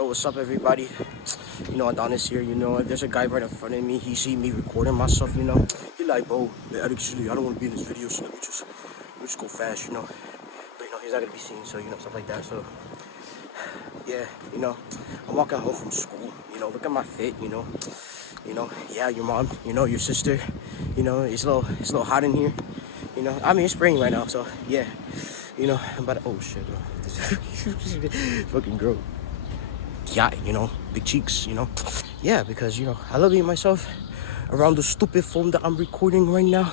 Yo, what's up, everybody? You know, Adonnys here. You know, there's a guy right in front of me. He see me recording myself. You know, he like, bro, actually, I don't want to be in this video, so let me just go fast. You know, but you know, he's not gonna be seen, so you know, stuff like that. So yeah, you know, I'm walking home from school. You know, look at my fit. You know, yeah, your mom. You know, your sister. You know, it's a little hot in here. You know, I mean, it's spring right now, so yeah. You know, but oh shit, fucking girl. Yeah, you know, big cheeks, you know. Yeah, because, you know, I love being myself around the stupid phone that I'm recording right now.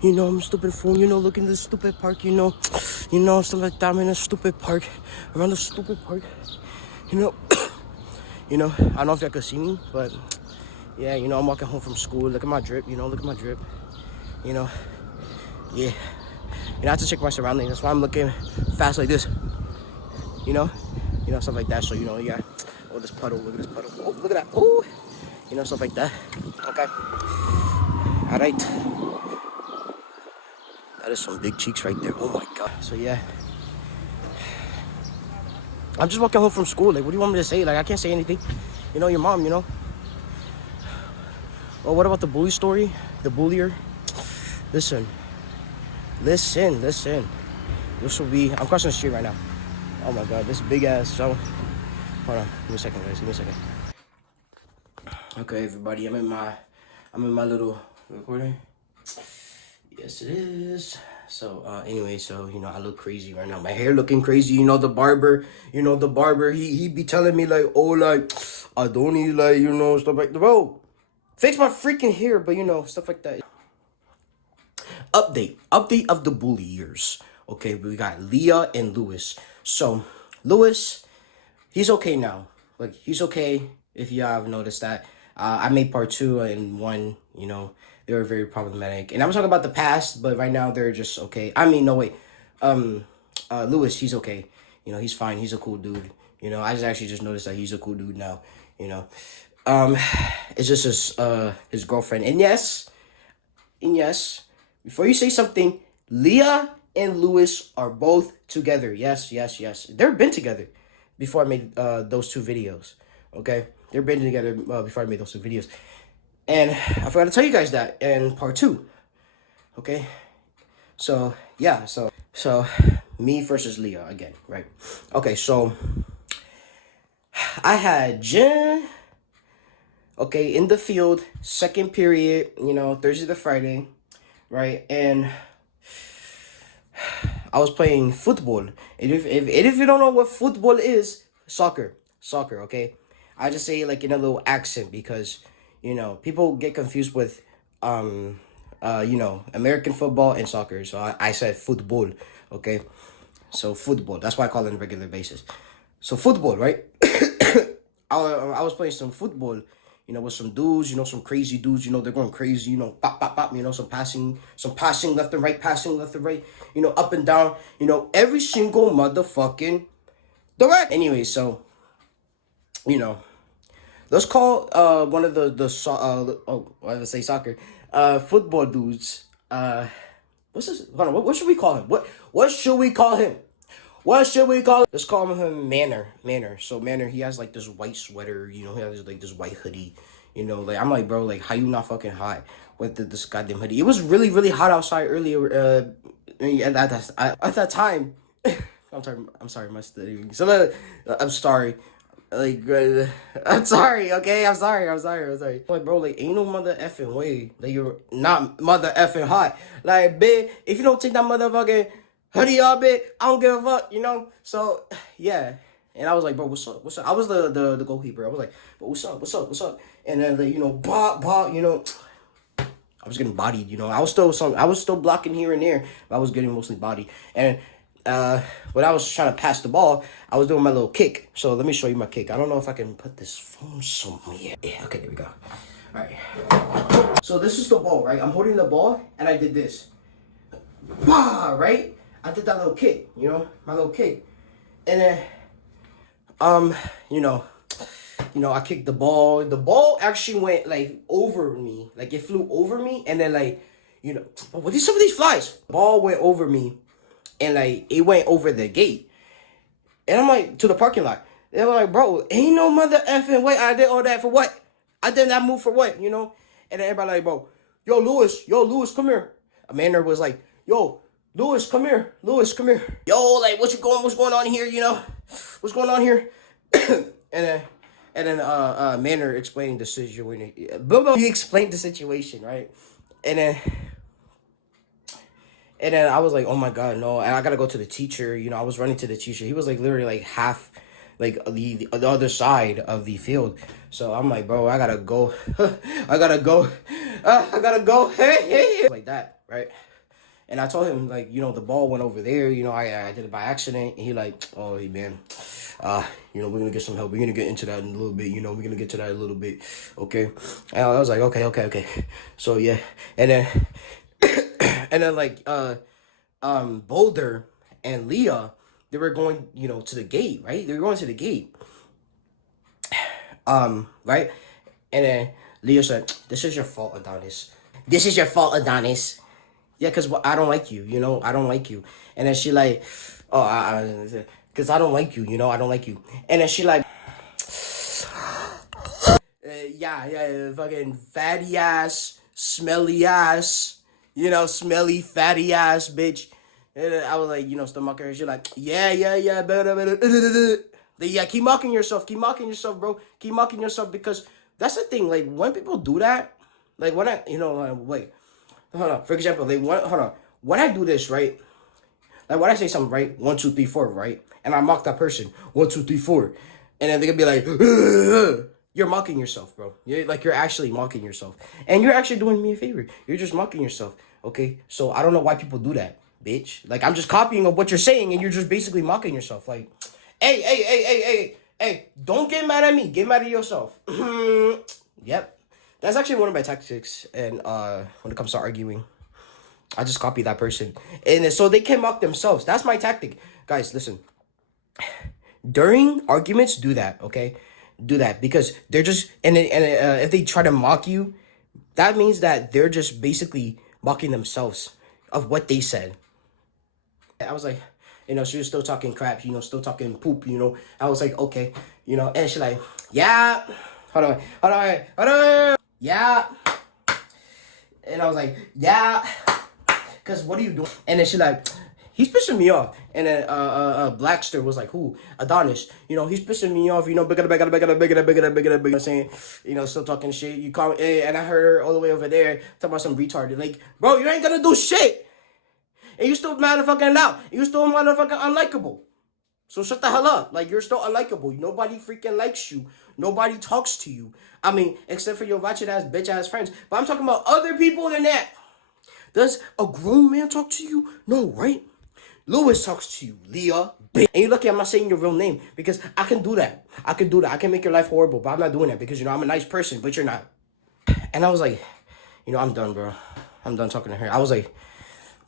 You know, I'm a stupid phone, you know, looking at the stupid park, you know, stuff like that. I'm in a stupid park, around the stupid park, you know. You know, I don't know if y'all could see me, but yeah, you know, I'm walking home from school. Look at my drip, you know, look at my drip, you know. Yeah, you know, I have to check my surroundings. That's why I'm looking fast like this, you know, stuff like that. So, you know, yeah. Oh, this puddle, look at this puddle. Oh, look at that. Oh, you know, stuff like that. Okay. All right. That is some big cheeks right there. Oh my God. So yeah, I'm just walking home from school. Like, what do you want me to say? Like, I can't say anything. You know, your mom, you know. Oh, what about the bully story? The bullier? Listen. This will be, I'm crossing the street right now. Oh my God, this big ass, so. Hold on, give me a second, guys. Give me a second. Okay, everybody, I'm in my little recording. Yes, it is. So, anyway, so you know, I look crazy right now. My hair looking crazy. You know, the barber. He be telling me like, oh, like, Adonnys, like, you know, stuff like that. Bro, fix my freaking hair, but you know, stuff like that. Update of the bully years. Okay, we got Leah and Lewis. So, Lewis, he's okay now. Like, he's okay, if you have noticed that. I made part 2 and 1, you know, they were very problematic. And I was talking about the past, but right now they're just okay. I mean, no, wait. Lewis, he's okay. You know, he's fine. He's a cool dude. You know, I actually just noticed that he's a cool dude now, you know. It's just his girlfriend. And yes, before you say something, Leah and Lewis are both together. Yes. They've been together before I made those 2 videos. Okay, they've been together before I made those 2 videos, and I forgot to tell you guys that in part 2. Okay, so yeah, so me versus Leah again, right? Okay, so I had Jen. Okay, in the field, second period. You know, Thursday to Friday, right? And I was playing football. And if you don't know what football is, soccer, okay? I just say it like in a little accent because, you know, people get confused with, you know, American football and soccer. So I said football, okay? So football, that's why I call it on a regular basis. So football, right? I was playing some football, you know, with some dudes, you know, some crazy dudes, you know, they're going crazy, you know, pop, pop, pop, you know, some passing left and right, you know, up and down, you know, every single motherfucking direct. Anyway, so, you know, let's call one of why did I say soccer? Football dudes. What's this? Hold on, what should we call him? What should we call him? Let's call him Manor. So Manor, he has like this white sweater, you know, he has like this white hoodie, you know, like I'm like, bro, like how you not fucking hot with this goddamn hoodie? It was really, really hot outside earlier, at that time. I'm sorry, my stuttering. I'm sorry. Like, I'm sorry, okay? I'm sorry. Like, bro, like, ain't no mother effing way that you're not mother effing hot. Like, bitch, if you don't take that motherfucking hoodie off, bitch, I don't give a fuck, you know? So, yeah. And I was like, bro, what's up? I was the goalkeeper. I was like, bro, what's up? And then, like, you know, bop, you know. I was getting bodied, you know. I was still blocking here and there, but I was getting mostly bodied. And when I was trying to pass the ball, I was doing my little kick. So let me show you my kick. I don't know if I can put this phone somewhere. Yeah, okay, there we go. All right. So this is the ball, right? I'm holding the ball, and I did this. Bah, right? I did that little kick, you know, my little kick. And then, you know, I kicked the ball. The ball actually went, like, over me. Like, it flew over me, and then, like, you know, what are some of these flies? The ball went over me. And, like, it went over the gate. And I'm like, to the parking lot. They were like, bro, ain't no mother effing way I did all that for what? I did that move for what, you know? And then everybody like, bro, yo, Lewis, come here. Amanda was like, yo, Lewis, come here. Lewis, come here. Yo, like, what's going on here, you know? What's going on here? and then Manor explained the situation. He explained the situation, right? And then I was like, oh my God, no. And I got to go to the teacher. You know, I was running to the teacher. He was like literally like half, like the other side of the field. So I'm like, bro, I got to go. I got to go. I got to go. Hey. Like that, right? And I told him, like, you know, the ball went over there. You know, I did it by accident. And he like, oh, hey, man, you know, we're going to get some help. We're going to get into that in a little bit. You know, we're going to get to that a little bit. Okay. And I was like, okay. So, yeah. And then... And then like Boulder and Leah, they were going, you know, to the gate, right? They were going to the gate. Right? And then Leah said, this is your fault, Adonnys. This is your fault, Adonnys. Yeah, because I don't like you, you know? I don't like you. And then she like, oh, because I don't like you, you know? I don't like you. And then she like, yeah, fucking fatty ass, smelly ass, you know, smelly, fatty ass bitch. And I was like, you know, still mocking her. She's like, yeah. Yeah, keep mocking yourself, bro. Keep mocking yourself, because that's the thing. Like, when people do that, like, when I, you know, wait, hold on. For example, when I do this, right? Like, when I say something, right? 1, 2, 3, 4, right? And I mock that person, 1, 2, 3, 4. And then they could be like, you're mocking yourself, bro. You're actually mocking yourself. And you're actually doing me a favor. You're just mocking yourself, okay? So I don't know why people do that, bitch. Like, I'm just copying of what you're saying, and you're just basically mocking yourself. Like, hey, don't get mad at me. Get mad at yourself. Yep. That's actually one of my tactics, and when it comes to arguing, I just copy that person. And so they can mock themselves. That's my tactic. Guys, listen. During arguments, do that, okay? Do that, because they're just if they try to mock you, that means that they're just basically mocking themselves of what they said. I was like, you know, she was still talking crap, you know, still talking poop, you know. I was like, okay, you know, and she like, yeah, hold on, yeah, and I was like, yeah, because what are you doing? And then she like, he's pissing me off. And then Blackster was like, who? Adonnys. You know, he's pissing me off, you know, bigger, saying, you know, still talking shit. You call me, and I heard her all the way over there talking about some retarded. Like, bro, you ain't gonna do shit. And you still motherfucking loud. You still motherfucking unlikable. So shut the hell up. Like, you're still unlikable. Nobody freaking likes you. Nobody talks to you. I mean, except for your ratchet ass, bitch ass friends. But I'm talking about other people than that. Does a grown man talk to you? No, right? Lewis talks to you, Leah, bitch. And you're lucky I'm not saying your real name, because I can do that. I can make your life horrible, but I'm not doing that, because, you know, I'm a nice person, but you're not. And I was like, you know, I'm done, bro. I'm done talking to her. I was like,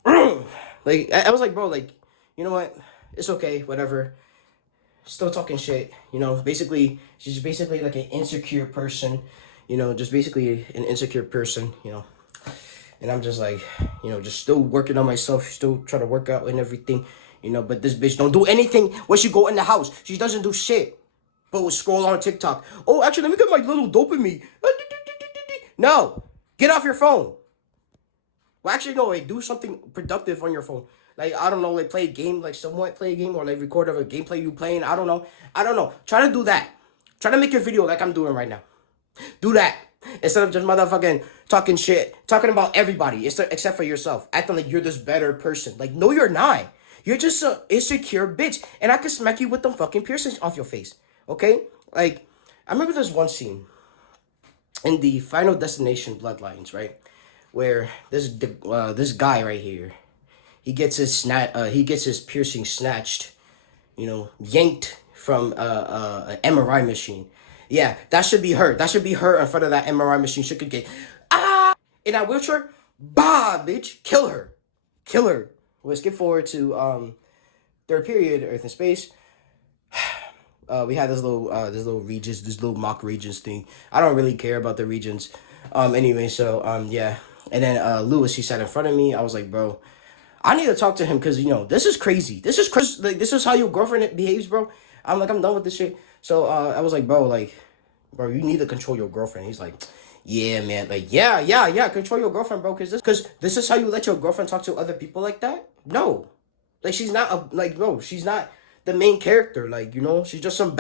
I was like, bro, like, you know what? It's okay, whatever. Still talking shit, you know. Basically, she's basically like an insecure person, you know, just basically an insecure person, you know. And I'm just like, you know, just still working on myself, still trying to work out and everything, you know. But this bitch don't do anything when she go in the house. She doesn't do shit, but will scroll on TikTok. Oh, actually, let me get my little dopamine. No, get off your phone. Well, actually, no, wait, do something productive on your phone. Like, I don't know, like, play a game, like, somewhat play a game, or, like, record of a gameplay you playing. I don't know. Try to do that. Try to make your video like I'm doing right now. Do that. Instead of just motherfucking talking shit, talking about everybody, except for yourself. Acting like you're this better person. Like, no, you're not. You're just an insecure bitch. And I can smack you with them fucking piercings off your face. Okay? Like, I remember this one scene in the Final Destination Bloodlines, right? Where this guy right here, he gets his piercing snatched, you know, yanked from an MRI machine. Yeah, that should be her. That should be her in front of that MRI machine. She could get in that wheelchair. Bah, bitch, kill her. We'll skip forward to third period, Earth and Space. We had this little regions, this little mock regions thing. I don't really care about the regions. Anyway, so yeah. And then Lewis, he sat in front of me. I was like, bro, I need to talk to him, because, you know, this is crazy. This is crazy. Like, this is how your girlfriend behaves, bro. I'm like, I'm done with this shit. So I was like, bro, you need to control your girlfriend. He's like, yeah, man, like, yeah, control your girlfriend, bro, because this is how you let your girlfriend talk to other people like that? No. Like, she's not, no, she's not the main character, like, you know? She's just some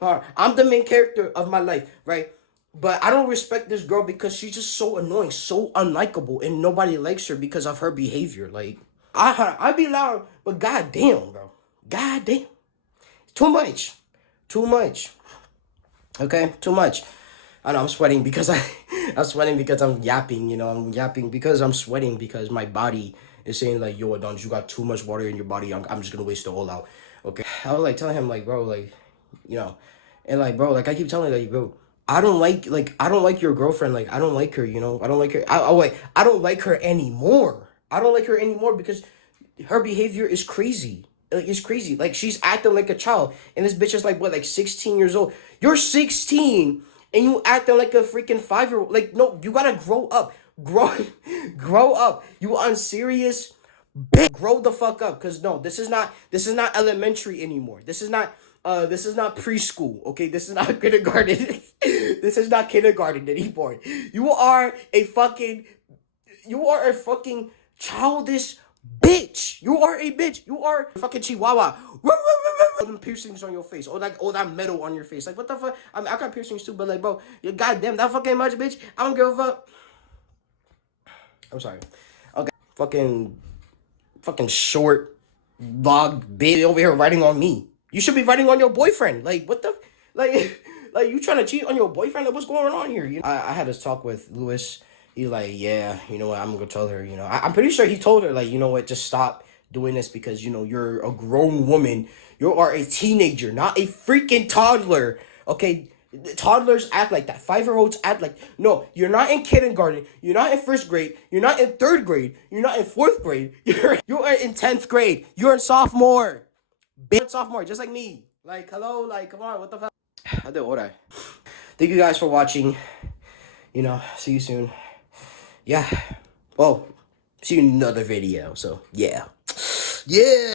I'm the main character of my life, right? But I don't respect this girl because she's just so annoying, so unlikable, and nobody likes her because of her behavior. Like, I be loud, but goddamn, bro. Goddamn. Too much. Too much. Okay? Too much. I know I'm sweating because I'm sweating because I'm yapping, you know. I'm yapping because I'm sweating because my body is saying, like, yo, Adonnys, you got too much water in your body. I'm just going to waste it all out. Okay? I was, like, telling him, like, bro, like, you know. And, like, bro, like, I keep telling him, like, bro, I don't like your girlfriend. Like, I don't like her, you know. I don't like her. I don't like her anymore. I don't like her anymore because her behavior is crazy. Like, it's crazy. Like, she's acting like a child. And this bitch is, like, what, like 16 years old. You're 16 and you acting like a freaking 5-year-old. Like, no, you gotta grow up. Grow up. You unserious bitch. Grow the fuck up. Cause no, this is not elementary anymore. This is not preschool. Okay, this is not kindergarten. This is not kindergarten anymore. You are a fucking childish bitch. You are a bitch. You are a fucking chihuahua. All them piercings on your face. All that metal on your face. Like, what the fuck? I mean, I got piercings too, but like, bro, you goddamn that fucking much, bitch. I don't give a fuck. I'm sorry. Okay. Fucking short log bitch over here writing on me. You should be writing on your boyfriend. Like, what the like you trying to cheat on your boyfriend? Like, what's going on here? You know? I had this talk with Lewis. He's like, yeah, you know what, I'm gonna tell her, you know. I'm pretty sure he told her, like, you know what, just stop doing this because, you know, you're a grown woman. You are a teenager, not a freaking toddler. Okay? Toddlers act like that. 5-year-olds act like, no, you're not in kindergarten. You're not in 1st grade. You're not in 3rd grade. You're not in 4th grade. You are in 10th grade. You're in sophomore. Bitch, sophomore, just like me. Like, hello, like, come on, what the fuck? I did all that. Thank you guys for watching. You know, see you soon. Yeah. Well, see you in another video. So, yeah. Yeah.